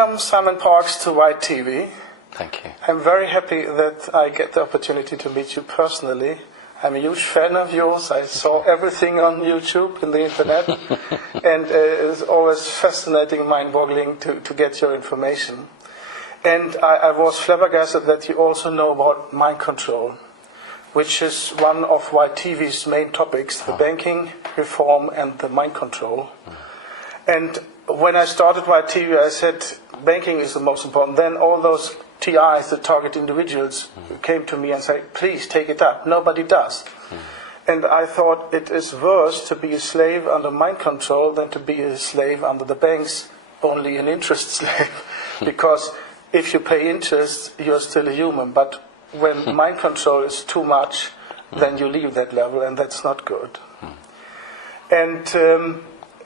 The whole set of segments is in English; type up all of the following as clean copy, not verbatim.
Welcome, Simon Parkes, to White TV. Thank you. I'm very happy that I get the opportunity to meet you personally. I'm a huge fan of yours. I saw everything on YouTube and the internet, and it's always fascinating, mind-boggling to get your information. And I was flabbergasted that you also know about mind control, which is one of White TV's main topics, the banking reform and the mind control. And when I started White TV, I said banking is the most important. Then all those TIs, the target individuals, came to me and said, please take it up. Nobody does. And I thought it is worse to be a slave under mind control than to be a slave under the banks, only an interest slave. Because if you pay interest, you're still a human. But when mind control is too much, then you leave that level, and that's not good. And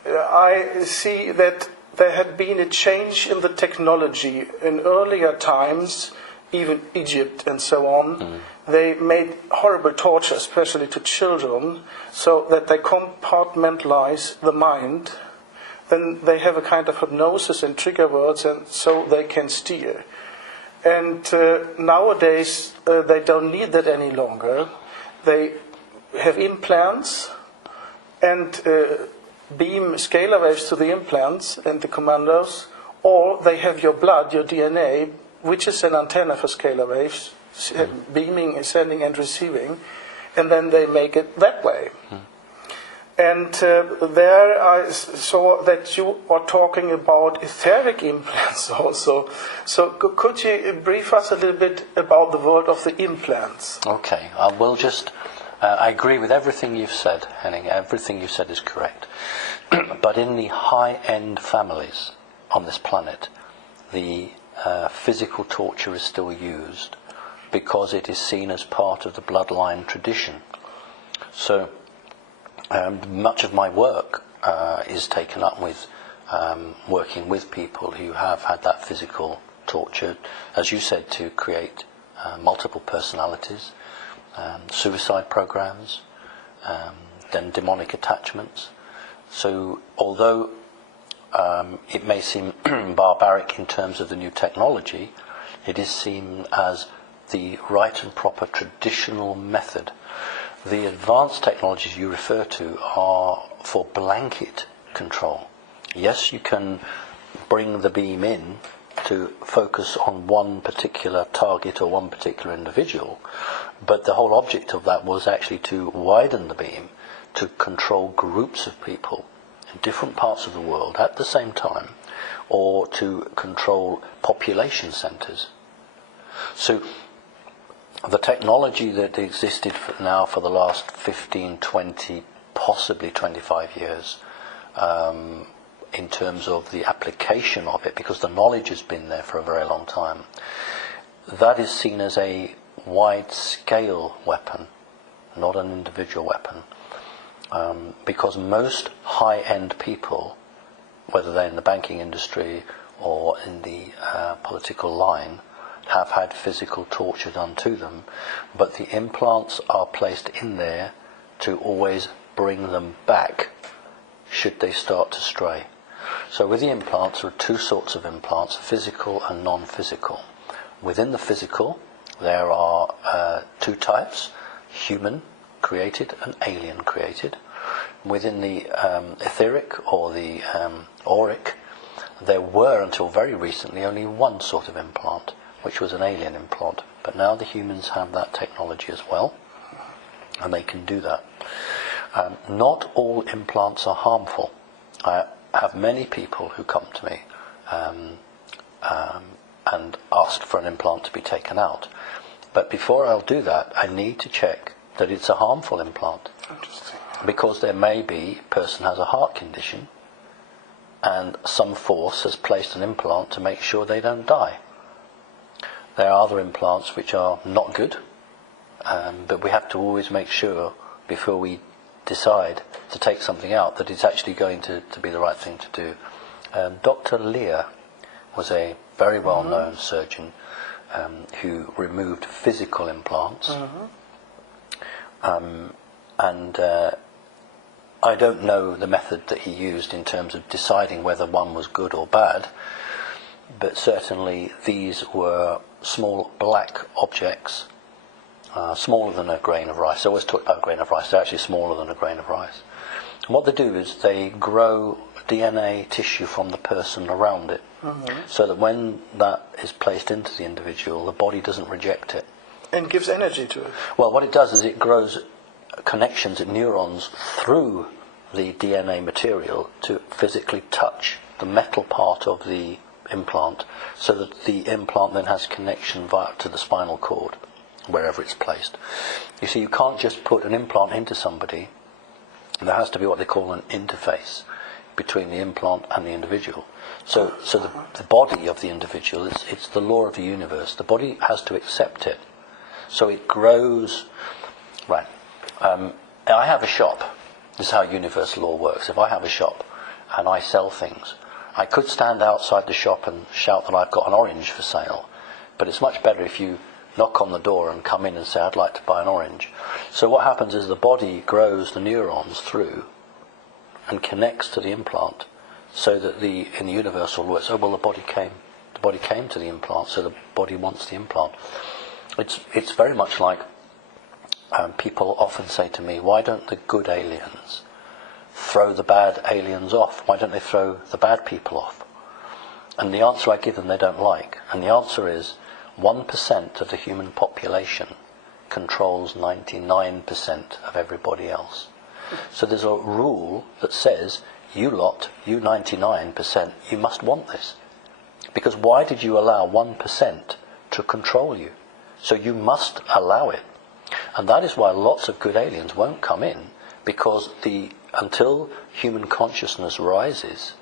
I see that there had been a change in the technology. In earlier times, even Egypt and so on, they made horrible torture, especially to children, so that they compartmentalize the mind. Then they have a kind of hypnosis and trigger words, and so they can steer. And nowadays, they don't need that any longer. They have implants and beam scalar waves to the implants and the commandos, or they have your blood, your DNA, which is an antenna for scalar waves, beaming, sending and receiving, and then they make it that way. And there I saw that you are talking about etheric implants also. So could you brief us a little bit about the world of the implants? Okay, I will just... I agree with everything you've said, Henning. Everything you said is correct. But in the high-end families on this planet, the physical torture is still used because it is seen as part of the bloodline tradition. So much of my work is taken up with working with people who have had that physical torture, as you said, to create multiple personalities, suicide programs, then demonic attachments. So although it may seem barbaric in terms of the new technology, it is seen as the right and proper traditional method. The advanced technologies you refer to are for blanket control. Yes, you can bring the beam in to focus on one particular target or one particular individual, but the whole object of that was actually to widen the beam to control groups of people in different parts of the world at the same time, or to control population centers. So the technology that existed now for the last 15, 20, possibly 25 years, in terms of the application of it, because the knowledge has been there for a very long time, that is seen as a wide-scale weapon, not an individual weapon. Because most high-end people, whether they're in the banking industry or in the political line, have had physical torture done to them, but the implants are placed in there to always bring them back should they start to stray. So with the implants, there are two sorts of implants, physical and non-physical. Within the physical, there are two types, human created and alien created. Within the etheric or the auric, there were until very recently only one sort of implant, which was an alien implant. But now the humans have that technology as well, and they can do that. Not all implants are harmful. I have many people who come to me and ask for an implant to be taken out. But before I'll do that, I need to check that it's a harmful implant. Interesting. Because there may be a person has a heart condition and some force has placed an implant to make sure they don't die. There are other implants which are not good, but we have to always make sure before we decide to take something out that it's actually going to be the right thing to do. Dr. Lear was a very well-known surgeon who removed physical implants. And I don't know the method that he used in terms of deciding whether one was good or bad, but certainly these were small black objects, smaller than a grain of rice. I always talk about a grain of rice. They're actually smaller than a grain of rice. And what they do is they grow DNA tissue from the person around it, so that when that is placed into the individual, the body doesn't reject it. And gives energy to it. Well, what it does is it grows connections and neurons through the DNA material to physically touch the metal part of the implant, so that the implant then has connection via to the spinal cord, wherever it's placed. You see, you can't just put an implant into somebody. There has to be what they call an interface between the implant and the individual. So the body of the individual, it's the law of the universe. The body has to accept it. So it grows. Right. I have a shop. This is how universal law works. If I have a shop and I sell things, I could stand outside the shop and shout that I've got an orange for sale. But it's much better if you knock on the door and come in and say, I'd like to buy an orange. So what happens is the body grows the neurons through and connects to the implant, so that in the universal law, the body came to the implant, so the body wants the implant. It's very much like people often say to me, why don't the good aliens throw the bad aliens off? Why don't they throw the bad people off? And the answer I give them they don't like. And the answer is 1% of the human population controls 99% of everybody else. So there's a rule that says, you lot, you 99%, you must want this. Because why did you allow 1% to control you? So you must allow it. And that is why lots of good aliens won't come in, because until human consciousness rises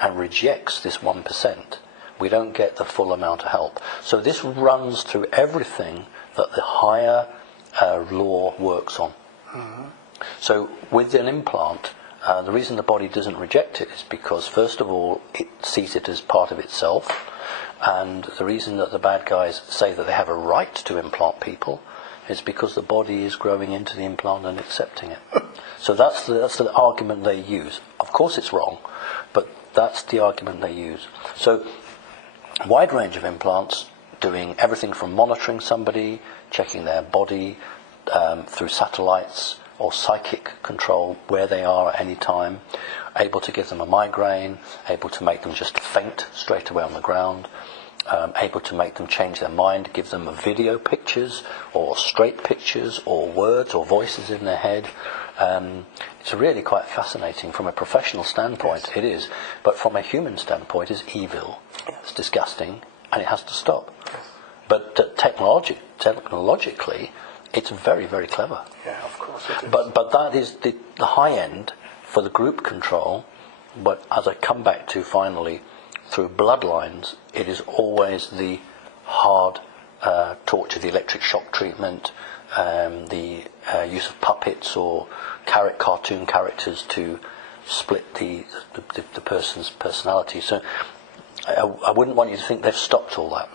and rejects this 1%, we don't get the full amount of help. So this runs through everything that the higher law works on. So with an implant, the reason the body doesn't reject it is because, first of all, it sees it as part of itself. And the reason that the bad guys say that they have a right to implant people is because the body is growing into the implant and accepting it. So that's the argument they use. Of course it's wrong, but that's the argument they use. So a wide range of implants, doing everything from monitoring somebody, checking their body through satellites or psychic control where they are at any time, able to give them a migraine, able to make them just faint straight away on the ground, able to make them change their mind, give them video pictures or straight pictures or words or voices in their head. It's really quite fascinating from a professional standpoint. Yes. It is, but from a human standpoint, it's evil. It's disgusting, and it has to stop. Yes. But technologically, it's very, very clever. Yeah, of course it is. But that is the high end for the group control. But as I come back to finally, through bloodlines, it is always the hard torture, the electric shock treatment, the use of puppets or cartoon characters to split the person's personality. So I wouldn't want you to think they've stopped all that.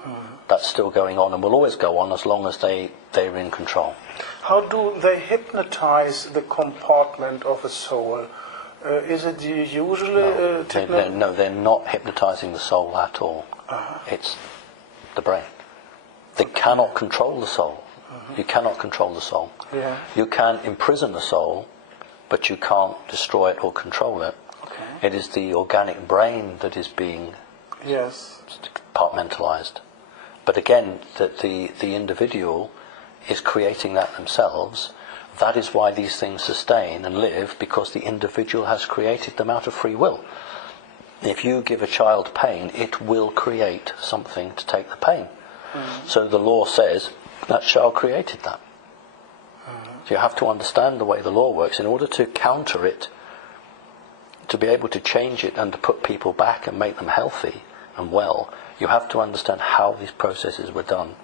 That's still going on and will always go on as long as they're in control. How do they hypnotize the compartment of a soul? Is it usually... No, they're not hypnotizing the soul at all. It's the brain. They cannot control the soul. You cannot control the soul. Yeah. You can imprison the soul, but you can't destroy it or control it. Okay. It is the organic brain that is being compartmentalized. But again, that the individual is creating that themselves. That is why these things sustain and live, because the individual has created them out of free will. If you give a child pain, it will create something to take the pain. So the law says that child created that. So you have to understand the way the law works in order to counter it, to be able to change it and to put people back and make them healthy and well. You have to understand how these processes were done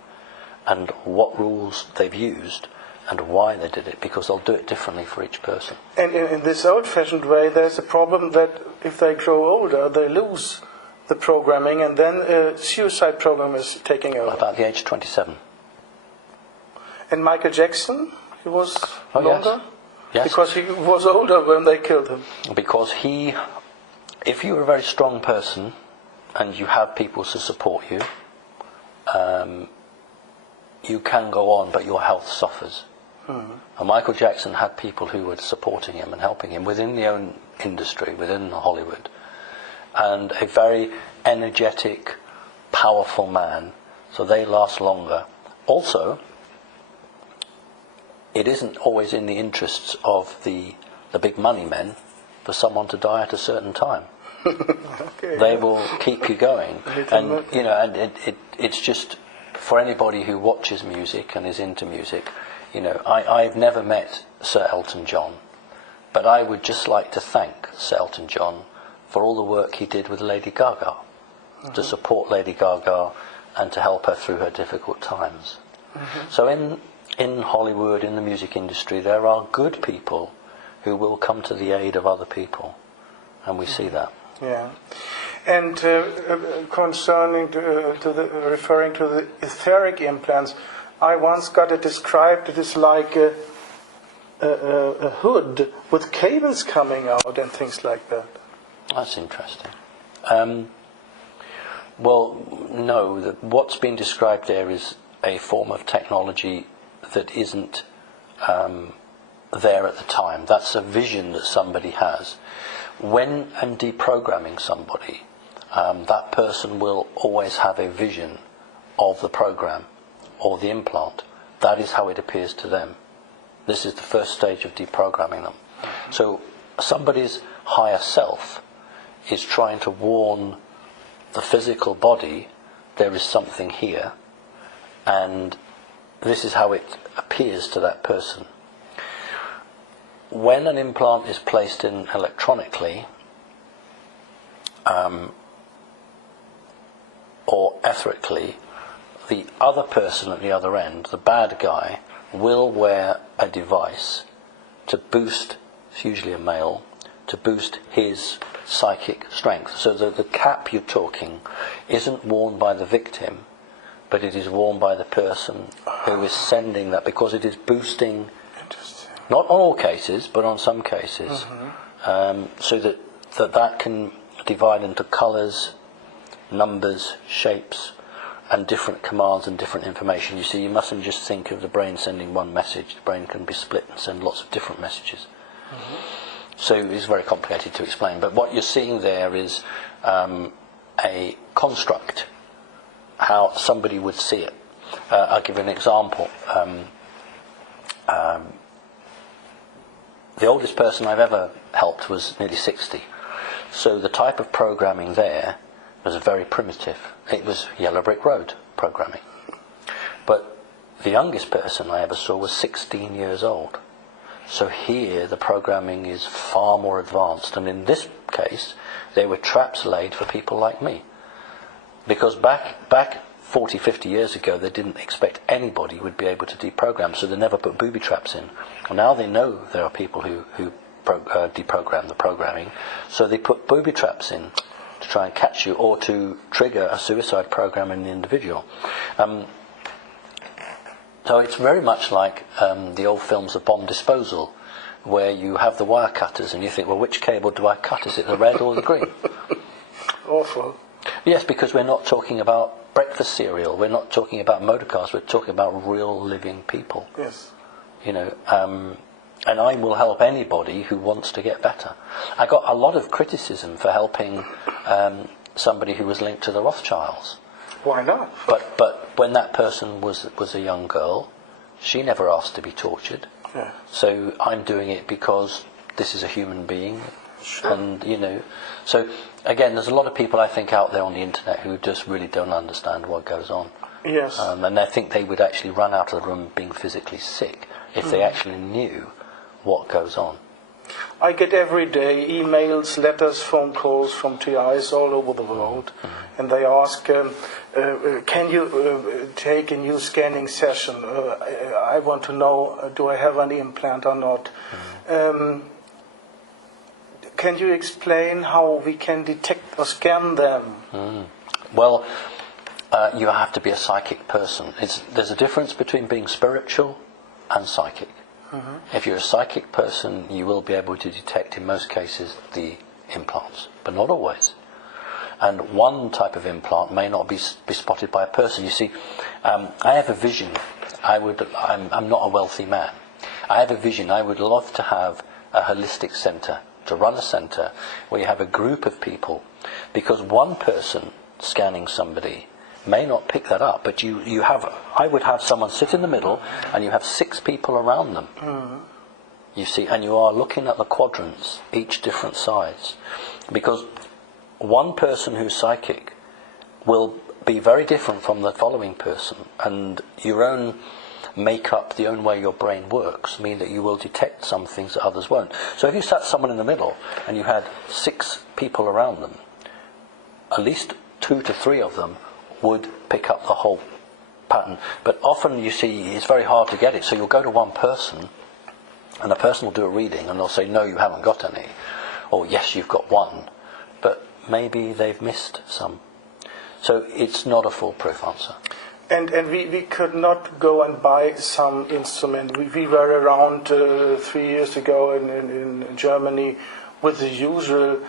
and what rules they've used and why they did it, because they'll do it differently for each person. And in this old-fashioned way, there's a problem that if they grow older, they lose the programming, and then a suicide program is taking over. About the age of 27. And Michael Jackson, he was longer? Yes. Because he was older when they killed him. Because if you were a very strong person, and you have people to support you, you can go on, but your health suffers. And Michael Jackson had people who were supporting him and helping him within the own industry, within Hollywood, and a very energetic, powerful man, so they last longer. Also, it isn't always in the interests of the big money men for someone to die at a certain time. Okay. They will keep you going, and you know, and it's just for anybody who watches music and is into music. You know, I've never met Sir Elton John, but I would just like to thank Sir Elton John for all the work he did with Lady Gaga, to support Lady Gaga and to help her through her difficult times. So in Hollywood, in the music industry, there are good people who will come to the aid of other people, and we see that. Yeah. And concerning referring to the etheric implants, I once got it described. It is like a hood with cables coming out and things like that. That's interesting. Well, no. What's been described there is a form of technology that isn't there at the time. That's a vision that somebody has. When I'm deprogramming somebody, that person will always have a vision of the program or the implant. That is how it appears to them. This is the first stage of deprogramming them. So somebody's higher self is trying to warn the physical body there is something here, and this is how it appears to that person. When an implant is placed in electronically or etherically, the other person at the other end, the bad guy, will wear a device to boost, it's usually a male, to boost his psychic strength. So that the cap you're talking isn't worn by the victim, but it is worn by the person who is sending that, because it is boosting, not on all cases, but on some cases, so that can divide into colours, numbers, shapes, and different commands and different information. You see, you mustn't just think of the brain sending one message. The brain can be split and send lots of different messages. So it's very complicated to explain. But what you're seeing there is a construct, how somebody would see it. I'll give an example. The oldest person I've ever helped was nearly 60. So the type of programming there was very primitive. It was Yellow Brick Road programming. But the youngest person I ever saw was 16 years old. So here the programming is far more advanced. And in this case, there were traps laid for people like me. Because back 40, 50 years ago, they didn't expect anybody would be able to deprogram, so they never put booby traps in. Well, now they know there are people who deprogram the programming, so they put booby traps in to try and catch you, or to trigger a suicide program in the individual. So it's very much like the old films of bomb disposal, where you have the wire cutters and you think, well, which cable do I cut? Is it the red or the green? Awful. Yes, because we're not talking about breakfast cereal, we're not talking about motor cars, we're talking about real living people. Yes. You know, and I will help anybody who wants to get better. I got a lot of criticism for helping somebody who was linked to the Rothschilds. Why not? But when that person was a young girl, she never asked to be tortured. Yeah. So I'm doing it because this is a human being. Sure. And, you know, so again, there's a lot of people I think out there on the internet who just really don't understand what goes on. Yes. And I think they would actually run out of the room being physically sick if they actually knew what goes on. I get every day emails, letters, phone calls from TIs all over the world, and they ask, can you take a new scanning session? I want to know, do I have an implant or not? Can you explain how we can detect or scan them? Well, you have to be a psychic person. There's a difference between being spiritual and psychic. If you're a psychic person, you will be able to detect, in most cases, the implants, but not always. And one type of implant may not be spotted by a person. You see, I have a vision. I'm not a wealthy man. I have a vision. I would love to have a holistic centre, to run a centre where you have a group of people, because one person scanning somebody may not pick that up, but I would have someone sit in the middle and you have 6 people around them. You see, and you are looking at the quadrants, each different sides, because one person who's psychic will be very different from the following person, and your own makeup, the own way your brain works, mean that you will detect some things that others won't. So if you sat someone in the middle and you had 6 people around them, at least 2 to 3 of them would pick up the whole pattern. But often, you see, it's very hard to get it. So you'll go to one person, and the person will do a reading, and they'll say, no, you haven't got any. Or, yes, you've got one. But maybe they've missed some. So it's not a foolproof answer. And we could not go and buy some instrument. We were around 3 years ago in Germany with the usual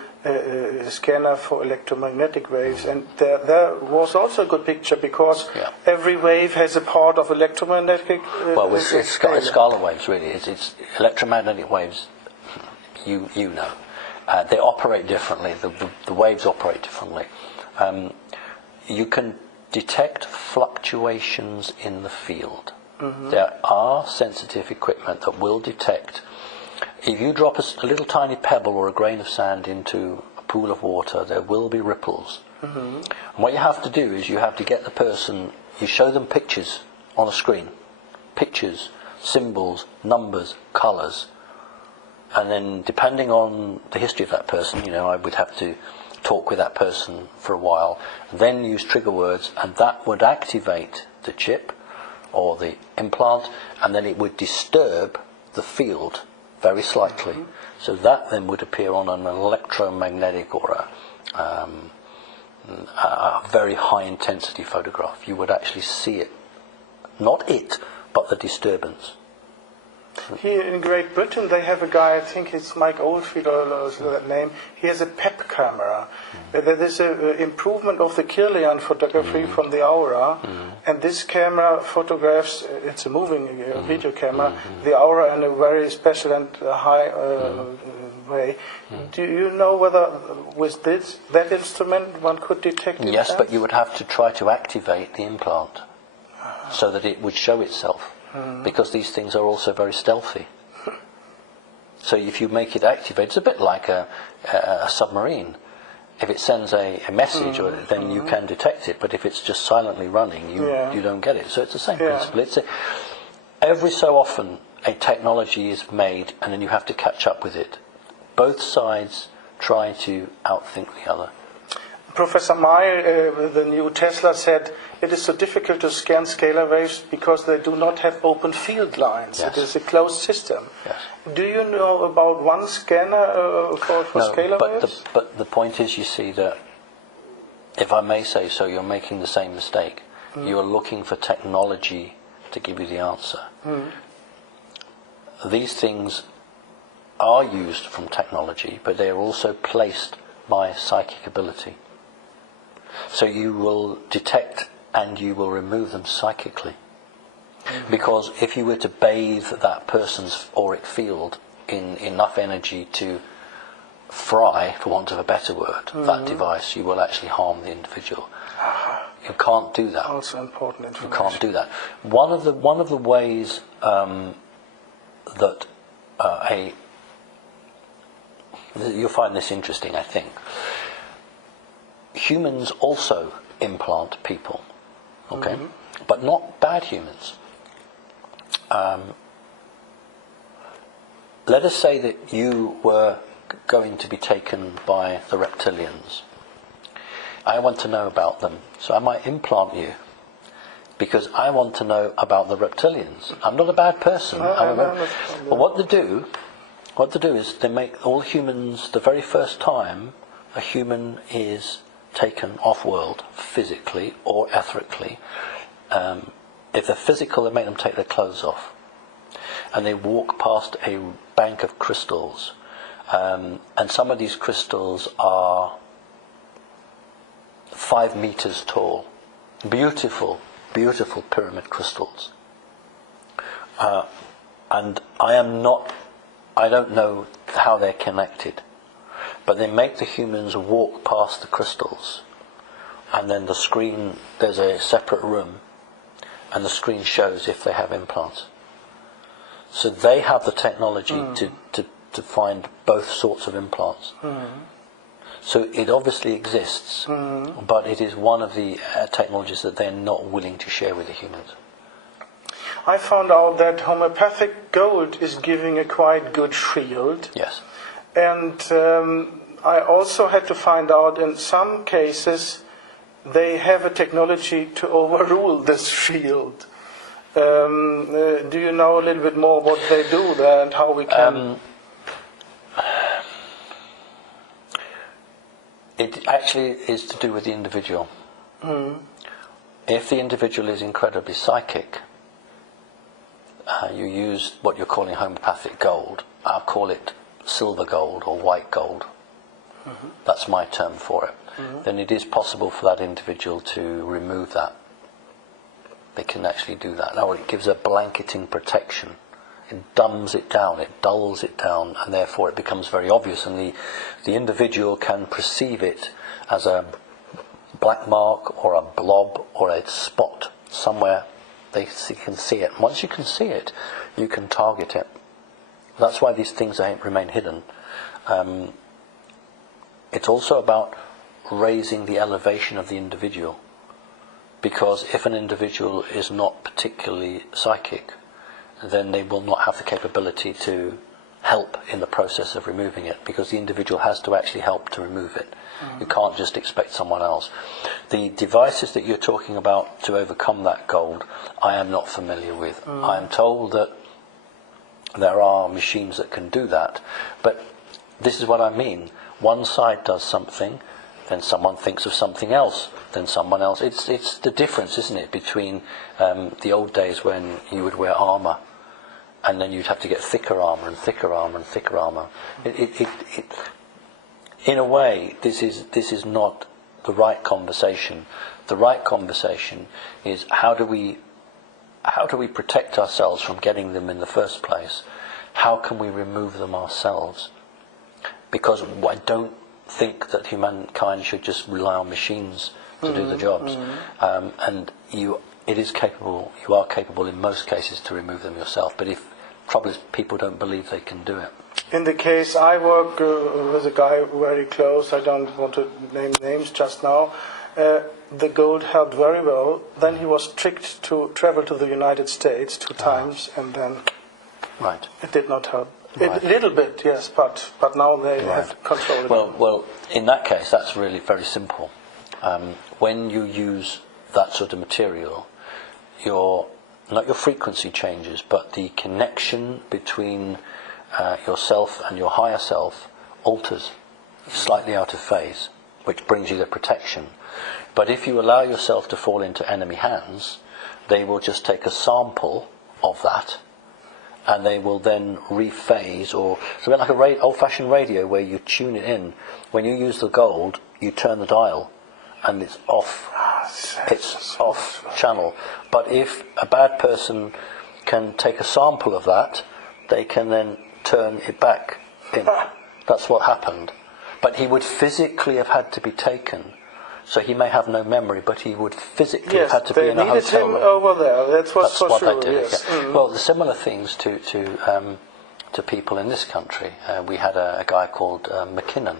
scanner for electromagnetic waves, and there was also a good picture, because every wave has a part of electromagnetic well, it's scalar waves, really. It's electromagnetic waves, you know. They operate differently. The waves operate differently. You can detect fluctuations in the field. There are sensitive equipment that will detect. If you drop a little tiny pebble or a grain of sand into a pool of water, there will be ripples. And what you have to do is you have to get the person, you show them pictures on a screen. Pictures, symbols, numbers, colours. And then, depending on the history of that person, I would have to talk with that person for a while, then use trigger words, and that would activate the chip or the implant, and then it would disturb the field very slightly. So that then would appear on an electromagnetic or a very high intensity photograph. You would actually see it. Not it, but the disturbance. Here in Great Britain, they have a guy, I think it's Mike Oldfield or that name. He has a PEP camera. There is an improvement of the Kirlian photography from the aura, and this camera photographs, it's a moving video camera, the aura in a very special and high way. Do you know whether with that instrument one could detect it? Yes, but you would have to try to activate the implant so that it would show itself. Because these things are also very stealthy. So if you make it activate, it's a bit like a submarine. If it sends a message, then you can detect it. But if it's just silently running, you don't get it. So it's the same principle. Every so often, a technology is made, and then you have to catch up with it. Both sides try to outthink the other. Professor Meyer, the new Tesla, said it is so difficult to scan scalar waves because they do not have open field lines. Yes. It is a closed system. Yes. Do you know about one scanner for scalar waves? But the point is, you see, that, if I may say so, you're making the same mistake. You are looking for technology to give you the answer. These things are used from technology, but they are also placed by psychic ability. So you will detect and you will remove them psychically. Because if you were to bathe that person's auric field in enough energy to fry, for want of a better word, that device, you will actually harm the individual. You can't do that. Also important information. You can't do that. One of the ways that you'll find this interesting, I think. Humans also implant people, okay, but not bad humans. Let us say that you were going to be taken by the reptilians. I want to know about them, so I might implant you because I want to know about the reptilians. I'm not a bad person. But what they do is they make all humans, the very first time a human is taken off-world, physically or etherically. If they're physical, they make them take their clothes off. And they walk past a bank of crystals. And some of these crystals are 5 meters tall. Beautiful, beautiful pyramid crystals. And I don't know how they're connected, but they make the humans walk past the crystals, and then the screen, there's a separate room, and the screen shows if they have implants. So they have the technology to find both sorts of implants. So it obviously exists, but it is one of the technologies that they're not willing to share with the humans. I found out that homeopathic gold is giving a quite good shield. Yes. And I also had to find out in some cases they have a technology to overrule this shield. Do you know a little bit more what they do there and how we can... It actually is to do with the individual. If the individual is incredibly psychic, you use what you're calling homeopathic gold. I'll call it silver gold or white gold. That's my term for it. Then it is possible for that individual to remove that. They can actually do that. Now it gives a blanketing protection. It dumbs it down, it dulls it down, and therefore it becomes very obvious, and the individual can perceive it as a black mark or a blob or a spot somewhere. They can see it. Once you can see it, you can target it. That's why these things remain hidden. It's also about raising the elevation of the individual, because if an individual is not particularly psychic, then they will not have the capability to help in the process of removing it, because the individual has to actually help to remove it. You can't just expect someone else. The devices that you're talking about to overcome that gold, I am not familiar with. I am told that there are machines that can do that, but this is what I mean. One side does something, then someone thinks of something else, then someone else. It's the difference, isn't it, between the old days when you would wear armour, and then you'd have to get thicker armour and thicker armour and thicker armour. In a way, this is not the right conversation. The right conversation is how do we protect ourselves from getting them in the first place? How can we remove them ourselves? Because I don't think that humankind should just rely on machines to do the jobs. And you are capable in most cases to remove them yourself. But the trouble is, people don't believe they can do it. In the case I work with a guy very close, I don't want to name names just now, the gold helped very well. Then he was tricked to travel to the United States 2 times, and then it did not help. A little bit, yes, but now they have control. Well, in that case, that's really very simple. When you use that sort of material, not your frequency changes, but the connection between yourself and your higher self alters, slightly out of phase, which brings you the protection. But if you allow yourself to fall into enemy hands, they will just take a sample of that, and they will then rephase, or it's a bit like a old-fashioned radio where you tune it in. When you use the gold, you turn the dial, and it's off. It's off channel. But if a bad person can take a sample of that, they can then turn it back in. That's what happened. But he would physically have had to be taken. So he may have no memory, but he would physically have had to be in a hotel room. Yes, they needed him over there. That's what sure. They did. Yes. Well, the similar things to people in this country. We had a guy called McKinnon,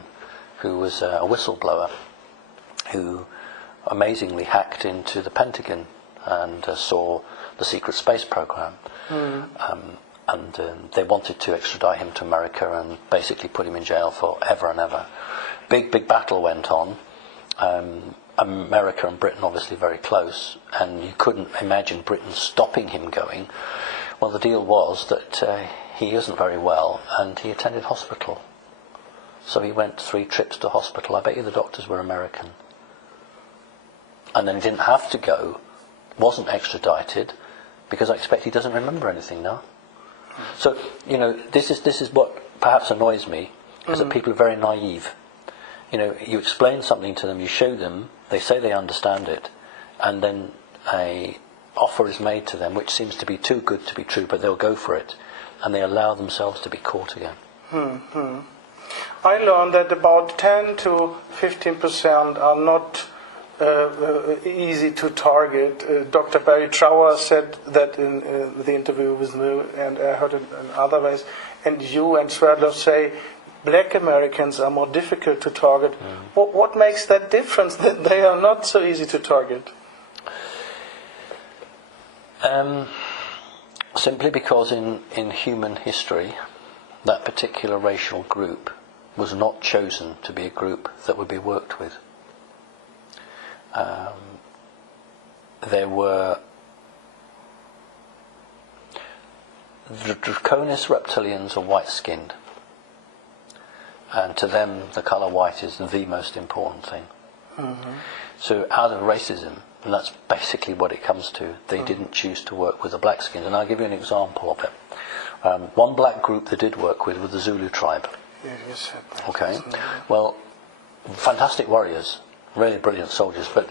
who was a whistleblower, who amazingly hacked into the Pentagon and saw the secret space program. And they wanted to extradite him to America and basically put him in jail forever and ever. Big battle went on. America and Britain obviously very close, and you couldn't imagine Britain stopping him going. Well, the deal was that he isn't very well, and he attended hospital. So he went 3 trips to hospital. I bet you the doctors were American. And then he didn't have to go, wasn't extradited, because I expect he doesn't remember anything now. So, this is what perhaps annoys me, is that people are very naive. you explain something to them, you show them, they say they understand it, and then a offer is made to them which seems to be too good to be true, but they'll go for it, and they allow themselves to be caught again. I learned that about 10 to 15% are not easy to target. Dr. Barry Trower said that in the interview with me, and I heard it in other ways. And you and Sverdlov say black Americans are more difficult to target. What makes that difference that they are not so easy to target? Simply because in human history, that particular racial group was not chosen to be a group that would be worked with. There were the Draconis reptilians are white-skinned, and to them the colour white is the most important thing. So out of racism, and that's basically what it comes to, they didn't choose to work with the black-skinned. And I'll give you an example of it. One black group they did work with was the Zulu tribe. Yeah, you said that. Okay, well, fantastic warriors, really brilliant soldiers, but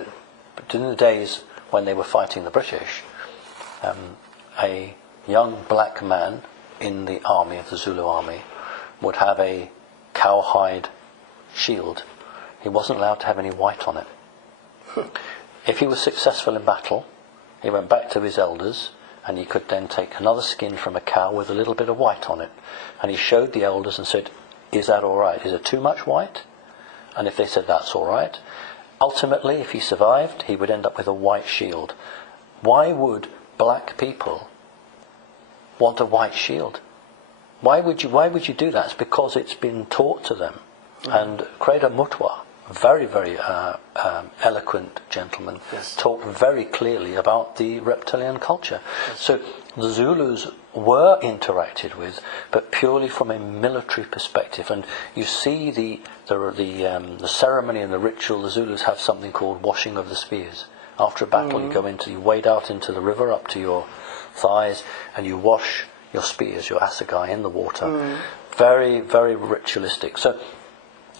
in the days when they were fighting the British, a young black man in the army, of the Zulu army, would have a cowhide shield. He wasn't allowed to have any white on it. If he was successful in battle, he went back to his elders, and he could then take another skin from a cow with a little bit of white on it, and he showed the elders and said, "Is that all right? Is it too much white?" And if they said that's all right, ultimately, if he survived, he would end up with a white shield. Why would black people want a white shield? Why would you do that? It's because it's been taught to them. And Creda Mutwa, very, very eloquent gentleman, talked very clearly about the reptilian culture. So the Zulus were interacted with, but purely from a military perspective. And you see the ceremony and the ritual. The Zulus have something called washing of the spears. After a battle, you wade out into the river up to your thighs, and you wash your spears, your assegai, in the water. Very, very ritualistic. So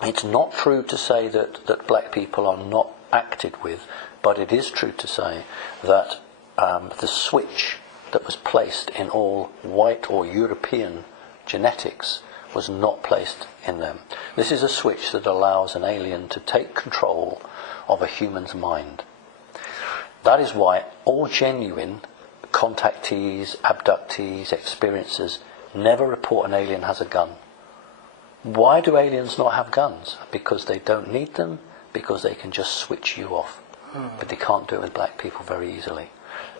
it's not true to say that black people are not acted with, but it is true to say that the switch that was placed in all white or European genetics was not placed in them. This is a switch that allows an alien to take control of a human's mind. That is why all genuine contactees, abductees, experiencers never report an alien has a gun. Why do aliens not have guns? Because they don't need them, because they can just switch you off. But they can't do it with black people very easily.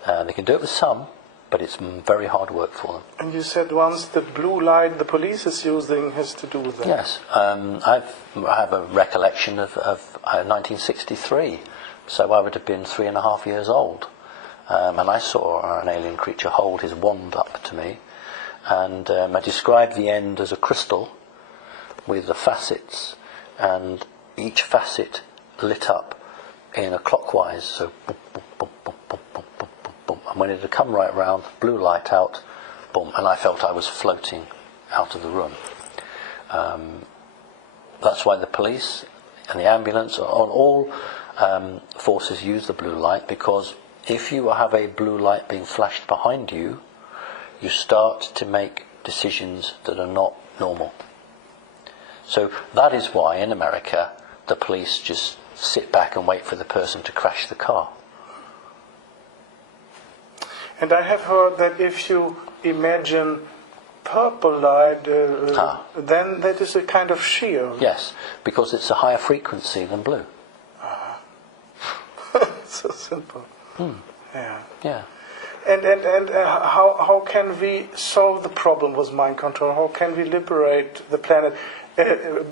They can do it with some, but it's very hard work for them. And you said once the blue light the police is using has to do with that. Yes. I have a recollection of 1963, so I would have been 3.5 years old. And I saw an alien creature hold his wand up to me, and I described the end as a crystal with the facets, and each facet lit up in a clockwise, so boom, boom, boom, boom, boom, boom, boom, boom, boom. And when it had come right round, blue light out, boom, and I felt I was floating out of the room. That's why the police and the ambulance, on all forces, use the blue light, because if you have a blue light being flashed behind you, you start to make decisions that are not normal. So that is why in America the police just sit back and wait for the person to crash the car. And I have heard that if you imagine purple light, then that is a kind of shield. Yes, because it's a higher frequency than blue. So simple. Yeah. Yeah. And how can we solve the problem with mind control? How can we liberate the planet?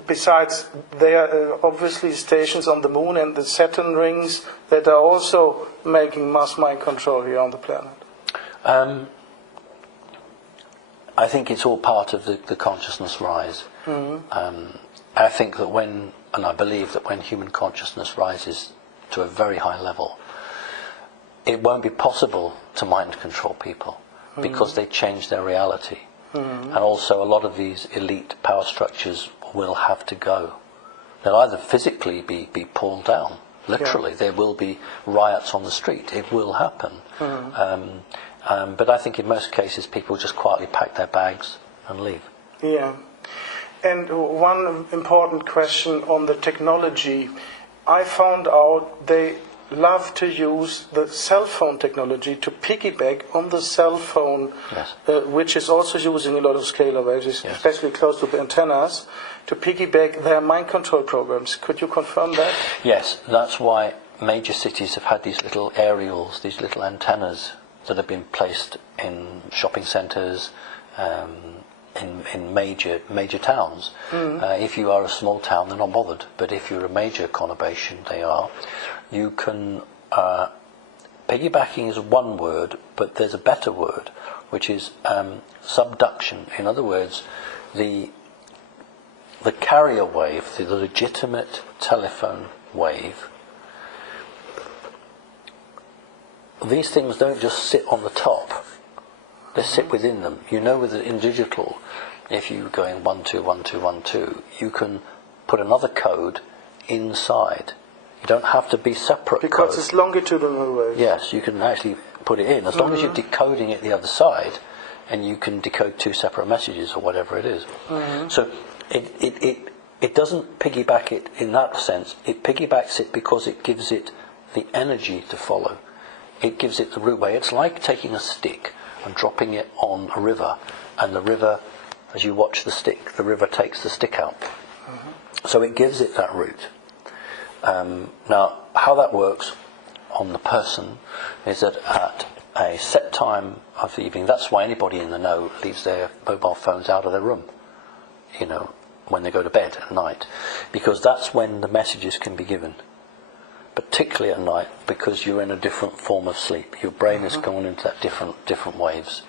Besides, there are obviously stations on the moon and the Saturn rings that are also making mass mind control here on the planet. I think it's all part of the consciousness rise. I think that I believe that when human consciousness rises to a very high level, it won't be possible to mind control people because they change their reality. And also a lot of these elite power structures will have to go They'll either physically be pulled down, literally. There will be riots on the street. It will happen. But I think in most cases people just quietly pack their bags and leave. Yeah. And one important question on the technology. I found out they love to use the cell phone technology to piggyback on the cell phone, which is also using a lot of scalar waves, especially close to the antennas, to piggyback their mind control programs. Could you confirm that? Yes, that's why major cities have had these little aerials, these little antennas that have been placed in shopping centres, in major towns. If you are a small town, they're not bothered. But if you're a major conurbation, they are. You can... piggybacking is one word, but there's a better word, which is subduction. In other words, the carrier wave, the legitimate telephone wave, these things don't just sit on the top. They sit within them. You know, in digital, if you're going 121212, you can put another code inside. You don't have to be separate. Because it's longitudinal wave. Yes, you can actually put it in as long as you're decoding it the other side, and you can decode two separate messages or whatever it is. So it doesn't piggyback it in that sense. It piggybacks it because it gives it the energy to follow. It gives it the route way. It's like taking a stick and dropping it on a river, and the river, as you watch the stick, the river takes the stick out. So it gives it that route. Now, how that works on the person is that at a set time of the evening, that's why anybody in the know leaves their mobile phones out of their room, you know, when they go to bed at night, because that's when the messages can be given. Particularly at night, because you're in a different form of sleep. Your brain has gone into that different waves.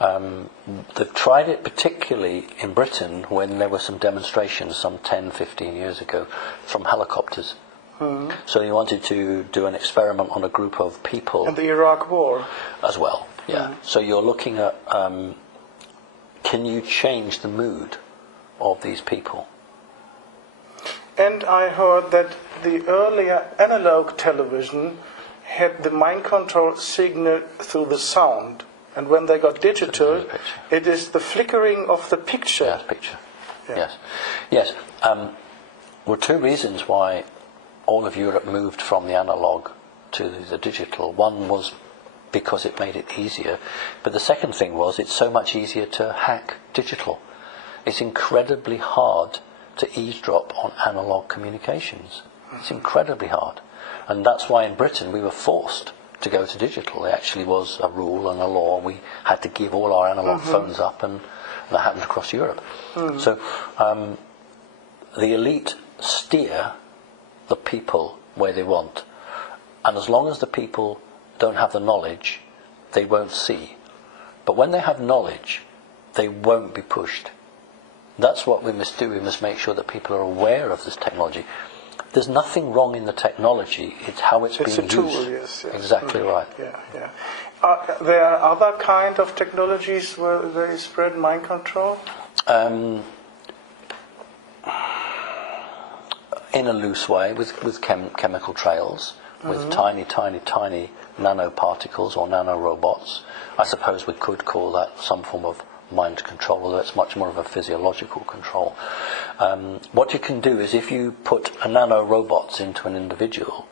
They've tried it particularly in Britain when there were some demonstrations some 10-15 years ago from helicopters. So you wanted to do an experiment on a group of people. And the Iraq War. As well, yeah. So you're looking at, can you change the mood of these people? And I heard that the earlier analog television had the mind control signal through the sound. And when they got digital, it is the flickering of the picture. Yes, picture. Yeah. Yes. There were two reasons why all of Europe moved from the analog to the digital. One was because it made it easier. But the second thing was it's so much easier to hack digital. It's incredibly hard to eavesdrop on analog communications. It's incredibly hard. And that's why in Britain we were forced to go to digital. There actually was a rule and a law. We had to give all our analog phones up, and that happened across Europe. So the elite steer the people where they want. And as long as the people don't have the knowledge, they won't see. But when they have knowledge, they won't be pushed. That's what we must do. We must make sure that people are aware of this technology. There's nothing wrong in the technology. It's how it's being used. It's a tool, yes. Exactly right. Yeah. There are other kind of technologies where they spread mind control? In a loose way, with chemical trails, with tiny nanoparticles or nanorobots. I suppose we could call that some form of mind control, although it's much more of a physiological control. What you can do is if you put a nanorobots into an individual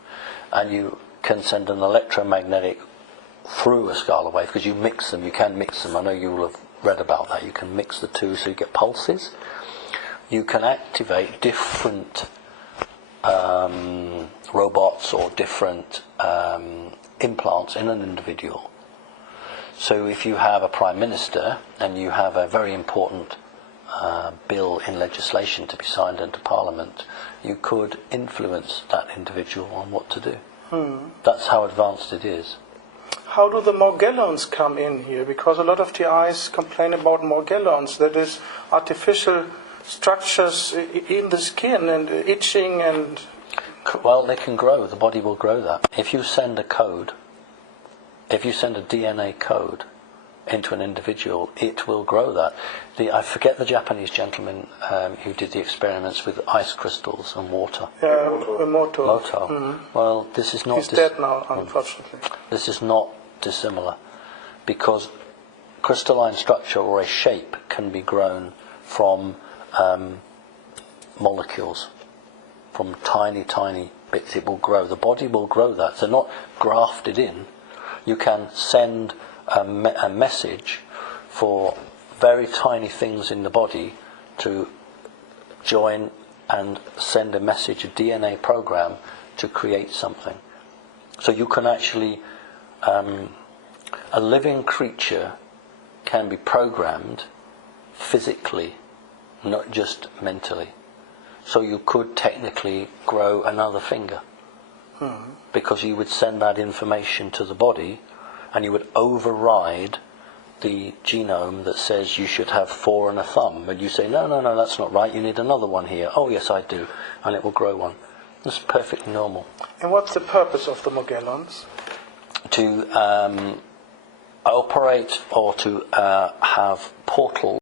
and you can send an electromagnetic through a scalar wave, because you can mix them. I know you will have read about that. You can mix the two so you get pulses. You can activate different robots or different implants in an individual. So if you have a Prime Minister and you have a very important bill in legislation to be signed into Parliament, you could influence that individual on what to do. That's how advanced it is. How do the Morgellons come in here? Because a lot of TIs complain about Morgellons, that is artificial structures in the skin and itching and... Well, they can grow. The body will grow that. If you send a DNA code into an individual, it will grow that. I forget the Japanese gentleman who did the experiments with ice crystals and water. Moto. Moto. Well, this is not... He's dead now, unfortunately. This is not dissimilar, because crystalline structure or a shape can be grown from molecules, from tiny, tiny bits. It will grow. The body will grow that. So not grafted in. You can send a message for very tiny things in the body to join and send a message, a DNA program, to create something. So you can actually, a living creature can be programmed physically, not just mentally. So you could technically grow another finger, because you would send that information to the body, and you would override the genome that says you should have 4 and a thumb, and you say, no, that's not right, you need another one here. Oh yes, I do, and it will grow one. It's perfectly normal. And what's the purpose of the Morgellons? To operate or to have portals